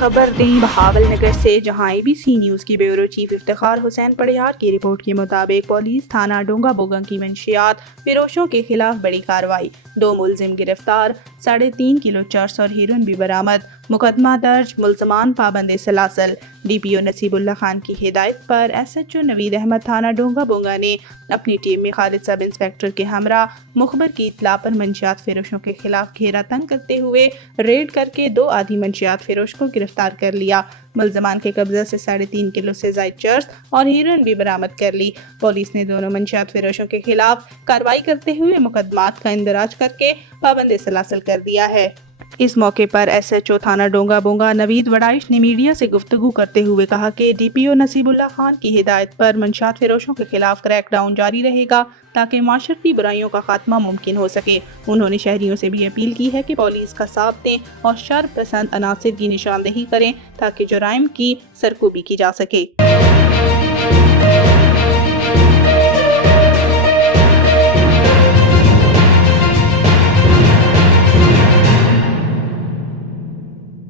खबर दें बहावल नगर से, जहां ABC न्यूज़ की ब्यूरो चीफ इफ्तिखार हुसैन पड़ियार की रिपोर्ट के मुताबिक पुलिस थाना डोंगा बोगा की मंशियात फिरोशों के खिलाफ बड़ी कार्रवाई, 2 मुलजिम गिरफ्तार, 3.5 किलो चर्स और हीरोइन भी बरामद, मुकदमा दर्ज, मुल्जमान पाबंद सलासल। DPO नसीबुल्लाह खान की हिदायत पर SHO नवीद अहमद थाना डोंगा बोगा ने अपनी टीम में खालिद सब इंस्पेक्टर के हमरा मुखबर की इत्तला पर मंशियात फिरोशों के खिलाफ घेरा तंग करते हुए रेड करके 2 आधी मंशियात फिरोश को गिरफ्तार कर लिया। मुल्जमान के कब्जा से 3.5 किलो से ज़ायद चर्स और हीरोइन भी बरामद कर ली। पुलिस ने दोनों मंशियात फिरोशों के खिलाफ कार्रवाई करते हुए मुकदमात का इंदराज करके पाबंद सलासल कर दिया है। इस मौके पर SHO थाना डोंगा बोगा नवीद वड़ाइश ने मीडिया से गुफ्तगू करते हुए कहा कि DPO नसीबुल्लाह खान की हिदायत पर मंशियात फिरोशों के खिलाफ क्रैकडाउन जारी रहेगा ताकि माशरती बुराइयों का खात्मा मुमकिन हो सके। उन्होंने शहरियों से भी अपील की है कि पुलिस का साथ दें और शर पसंद अनासिर की निशानदेही करें ताकि जुराइम की सरकोबी की जा सके।